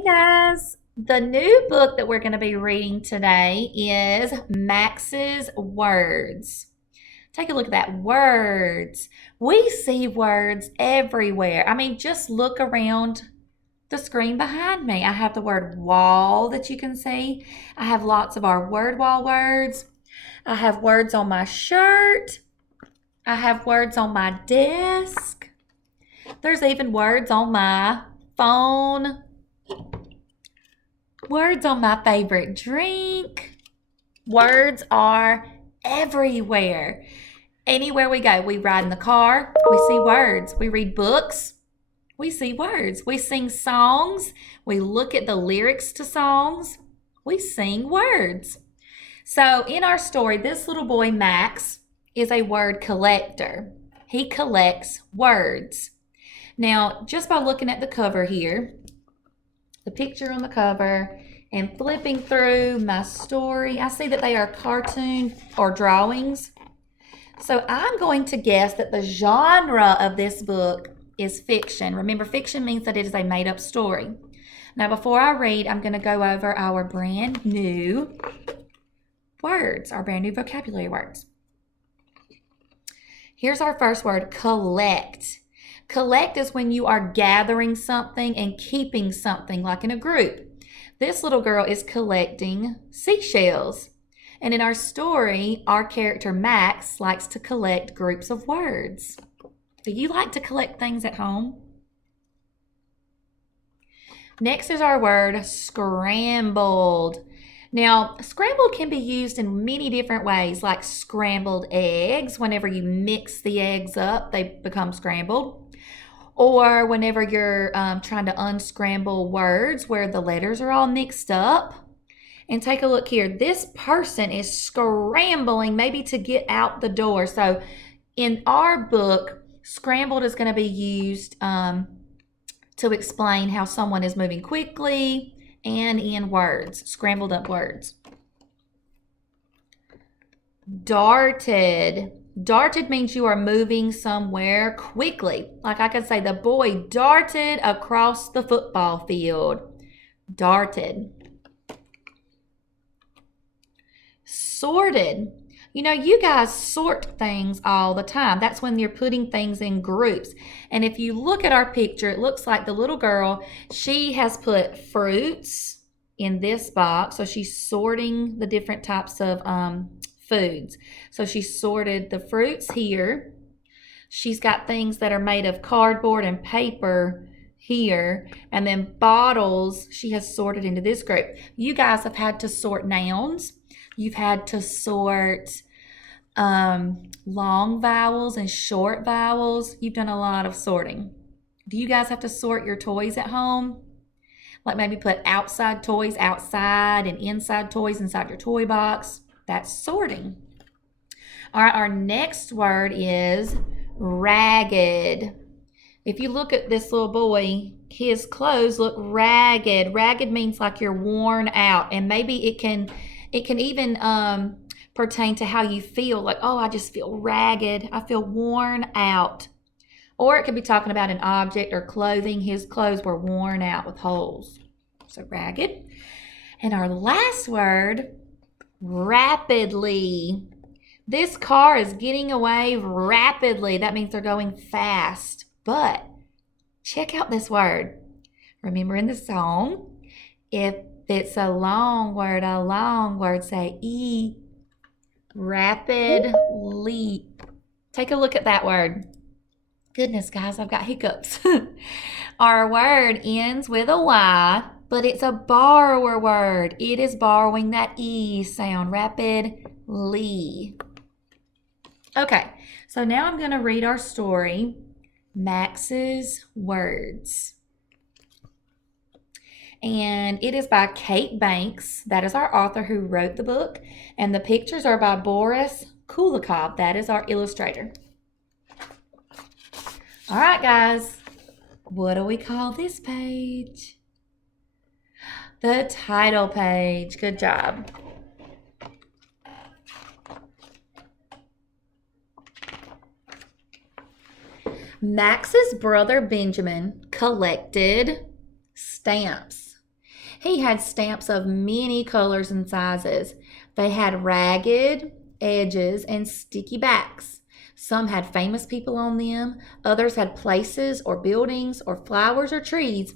Hey guys, the new book that we're going to be reading today is Max's Words. Take a look at that. Words. We see words everywhere. I mean, just look around the screen behind me. I have the word wall that you can see. I have lots of our word wall words. I have words on my shirt. I have words on my desk. There's even words on my phone. Words on my favorite drink. Words are everywhere. Anywhere we go, we ride in the car, we see words. We read books, we see words. We sing songs, we look at the lyrics to songs, we sing words. So in our story, this little boy, Max, is a word collector. He collects words. Now, just by looking at the cover here, the picture on the cover, and flipping through my story, I see that they are cartoon or drawings. So I'm going to guess that the genre of this book is fiction. Remember, fiction means that it is a made-up story. Now, before I read, I'm going to go over our brand new words, our brand new vocabulary words. Here's our first word, collect. Collect is when you are gathering something and keeping something, like in a group. This little girl is collecting seashells. And in our story, our character Max likes to collect groups of words. Do you like to collect things at home? Next is our word scrambled. Now, scrambled can be used in many different ways, like scrambled eggs. Whenever you mix the eggs up, they become scrambled. Or whenever you're trying to unscramble words where the letters are all mixed up. And take a look here. This person is scrambling maybe to get out the door. So in our book, scrambled is going to be used to explain how someone is moving quickly and in words, scrambled up words. Darted. Darted means you are moving somewhere quickly. Like I could say, the boy darted across the football field. Darted. Sorted. You know, you guys sort things all the time. That's when you're putting things in groups. And if you look at our picture, it looks like the little girl, she has put fruits in this box. So she's sorting the different types of foods. So she sorted the fruits here. She's got things that are made of cardboard and paper here. And then bottles, she has sorted into this group. You guys have had to sort nouns. You've had to sort long vowels and short vowels. You've done a lot of sorting. Do you guys have to sort your toys at home? Like maybe put outside toys outside and inside toys inside your toy box. That's sorting. All right, our next word is ragged. If you look at this little boy, his clothes look ragged. Ragged means like you're worn out, and maybe it can even pertain to how you feel, like, oh, I just feel ragged. I feel worn out. Or it could be talking about an object or clothing. His clothes were worn out with holes. So ragged. And our last word, rapidly. This car is getting away rapidly. That means they're going fast. But check out this word. Remember in the song, if it's a long word, say E. Rapidly. Take a look at that word. Goodness, guys, I've got hiccups. Our word ends with a Y, but it's a borrower word. It is borrowing that E sound, rapidly. Okay, so now I'm going to read our story, Max's Words. And it is by Kate Banks. That is our author who wrote the book. And the pictures are by Boris Kulikov. That is our illustrator. All right, guys. What do we call this page? The title page. Good job. Max's brother Benjamin collected stamps. He had stamps of many colors and sizes. They had ragged edges and sticky backs. Some had famous people on them, others had places or buildings or flowers or trees.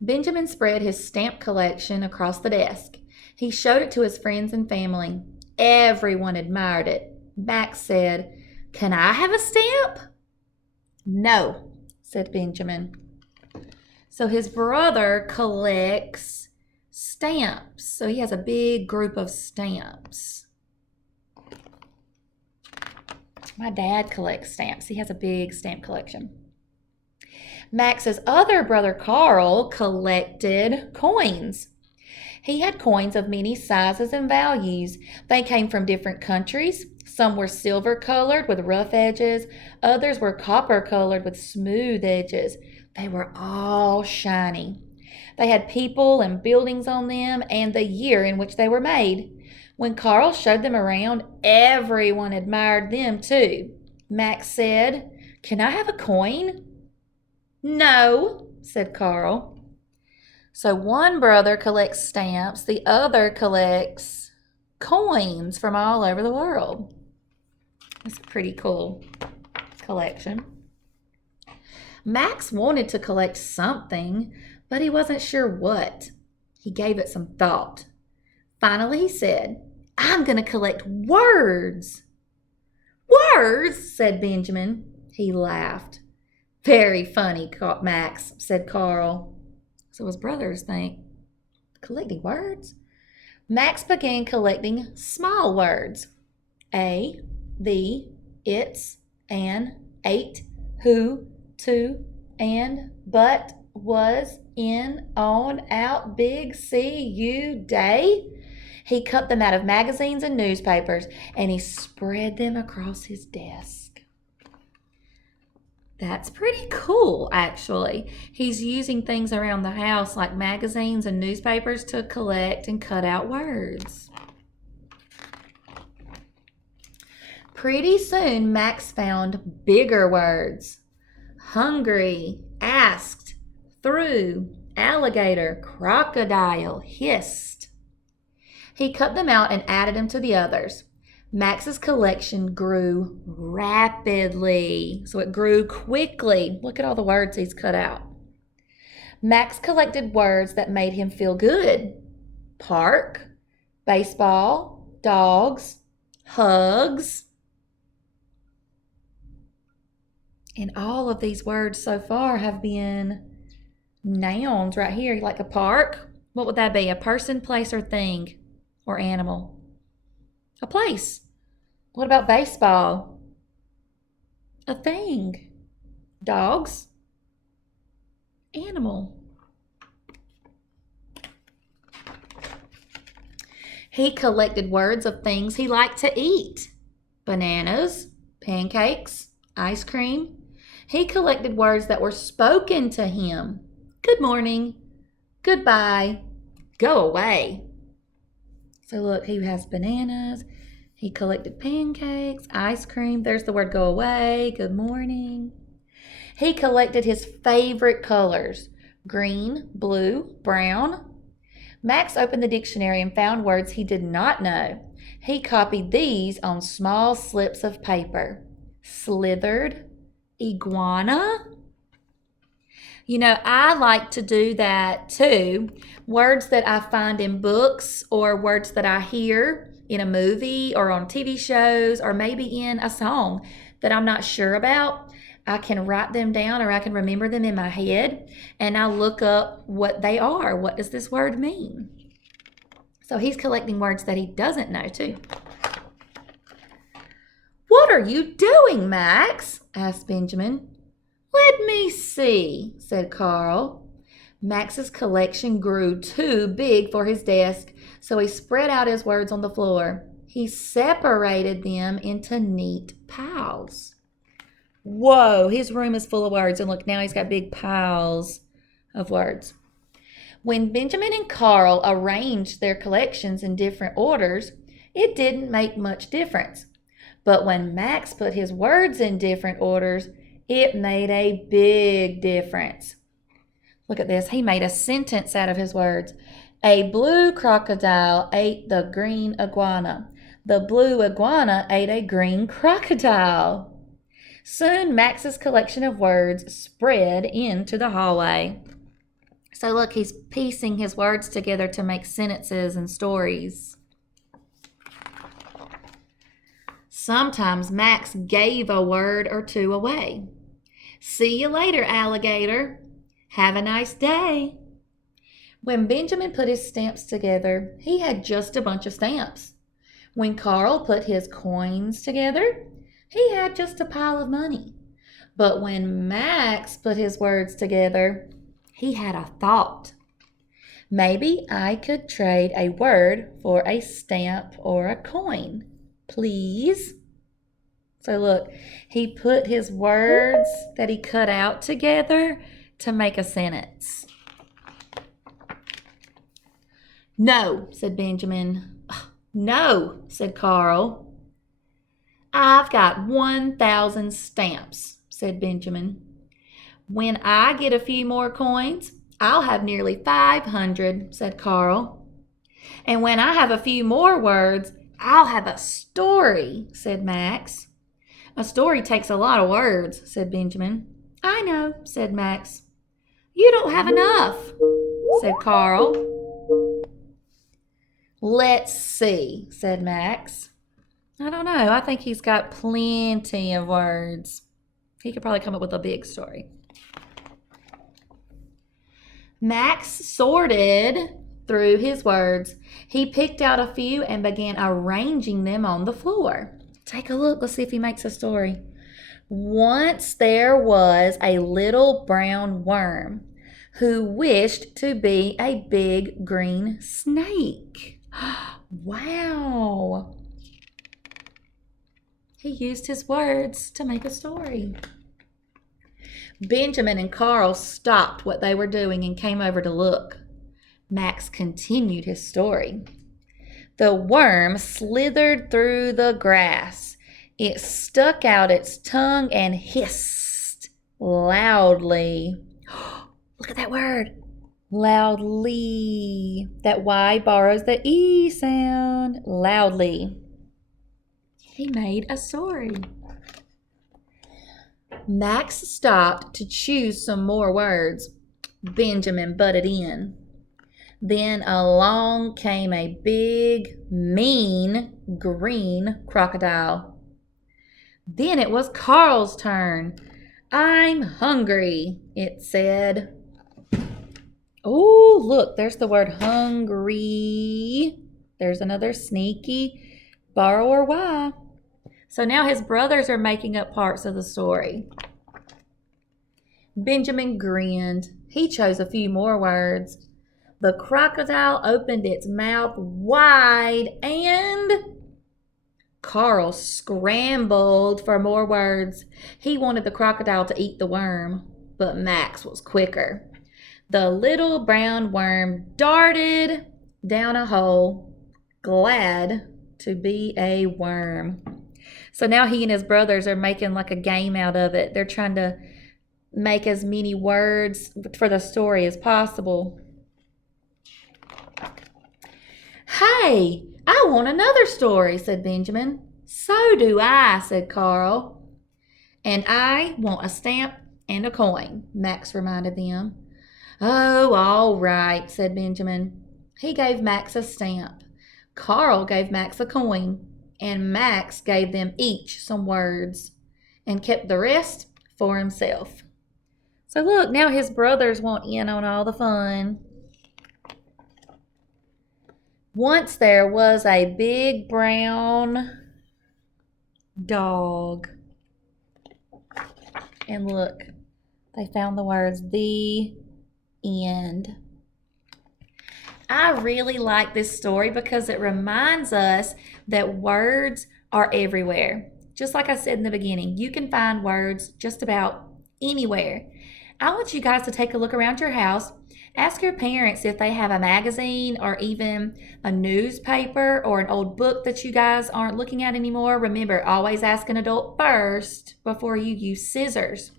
Benjamin spread his stamp collection across the desk. He showed it to his friends and family. Everyone admired it. Max said, "Can I have a stamp?" "No," said Benjamin. So his brother collects stamps. So he has a big group of stamps. My dad collects stamps. He has a big stamp collection. Max's other brother, Carl, collected coins. He had coins of many sizes and values. They came from different countries. Some were silver colored with rough edges. Others were copper colored with smooth edges. They were all shiny. They had people and buildings on them and the year in which they were made. When Carl showed them around, everyone admired them too. Max said, "Can I have a coin?" "No," said Carl. So one brother collects stamps, the other collects coins from all over the world. That's a pretty cool collection. Max wanted to collect something, but he wasn't sure what. He gave it some thought. Finally, he said, "I'm going to collect words." "Words?" said Benjamin. He laughed. "Very funny, Max," said Carl. So his brothers think, collecting words? Max began collecting small words. A, the, its, an, ate, who, to, and, but, was, in, on, out, big, see, you, day. He cut them out of magazines and newspapers, and he spread them across his desk. That's pretty cool, actually. He's using things around the house like magazines and newspapers to collect and cut out words. Pretty soon, Max found bigger words. Hungry, asked, through, alligator, crocodile, hissed. He cut them out and added them to the others. Max's collection grew rapidly, so it grew quickly. Look at all the words he's cut out. Max collected words that made him feel good. Park, baseball, dogs, hugs. And all of these words so far have been nouns right here, like a park. What would that be? A person, place, or thing, or animal? A place. What about baseball? A thing. Dogs. Animal. He collected words of things he liked to eat. Bananas, pancakes, ice cream. He collected words that were spoken to him. Good morning. Goodbye. Go away. So look, he has bananas. He collected pancakes, ice cream. There's the word go away, good morning. He collected his favorite colors, green, blue, brown. Max opened the dictionary and found words he did not know. He copied these on small slips of paper. Slithered, iguana. You know, I like to do that too. Words that I find in books or words that I hear in a movie or on TV shows or maybe in a song that I'm not sure about, I can write them down or I can remember them in my head and I look up what they are. What does this word mean? So he's collecting words that he doesn't know too. "What are you doing, Max?" asked Benjamin. "Let me see," said Carl. Max's collection grew too big for his desk, so he spread out his words on the floor. He separated them into neat piles. Whoa, his room is full of words, and look, now he's got big piles of words. When Benjamin and Carl arranged their collections in different orders, it didn't make much difference. But when Max put his words in different orders, it made a big difference. Look at this. He made a sentence out of his words. A blue crocodile ate the green iguana. The blue iguana ate a green crocodile. Soon Max's collection of words spread into the hallway. So look, he's piecing his words together to make sentences and stories. Sometimes Max gave a word or two away. See you later, alligator. Have a nice day. When Benjamin put his stamps together, he had just a bunch of stamps. When Carl put his coins together, he had just a pile of money. But when Max put his words together, he had a thought. Maybe I could trade a word for a stamp or a coin, please. So look, he put his words that he cut out together to make a sentence. No, said Benjamin. No, said Carl. I've got 1,000 stamps, said Benjamin. When I get a few more coins, I'll have nearly 500, said Carl. And when I have a few more words, I'll have a story, said Max. A story takes a lot of words, said Benjamin. I know, said Max. You don't have enough, said Carl. Let's see, said Max. I don't know. I think he's got plenty of words. He could probably come up with a big story. Max sorted through his words. He picked out a few and began arranging them on the floor. Take a look. Let's see if he makes a story. Once there was a little brown worm who wished to be a big green snake. Wow. He used his words to make a story. Benjamin and Carl stopped what they were doing and came over to look. Max continued his story. The worm slithered through the grass. It stuck out its tongue and hissed loudly. Look at that word. Loudly. That Y borrows the E sound. Loudly. He made a story. Max stopped to choose some more words. Benjamin butted in. Then along came a big, mean, green crocodile. Then it was Carl's turn. I'm hungry, it said. Oh, look, there's the word hungry. There's another sneaky borrower Y. So now his brothers are making up parts of the story. Benjamin grinned. He chose a few more words. The crocodile opened its mouth wide and Carl scrambled for more words. He wanted the crocodile to eat the worm, but Max was quicker. The little brown worm darted down a hole, glad to be a worm. So now he and his brothers are making like a game out of it. They're trying to make as many words for the story as possible. Hey, I want another story, said Benjamin. So do I, said Carl. And I want a stamp and a coin, Max reminded them. Oh, all right, said Benjamin. He gave Max a stamp. Carl gave Max a coin, and Max gave them each some words and kept the rest for himself. So look, now his brothers want in on all the fun. Once there was a big brown dog. And look, they found the words, the end. I really like this story because it reminds us that words are everywhere. Just like I said in the beginning, you can find words just about anywhere. I want you guys to take a look around your house. Ask your parents if they have a magazine or even a newspaper or an old book that you guys aren't looking at anymore. Remember, always ask an adult first before you use scissors.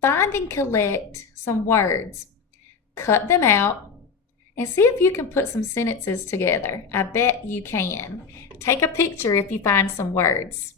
Find and collect some words. Cut them out and see if you can put some sentences together. I bet you can. Take a picture if you find some words.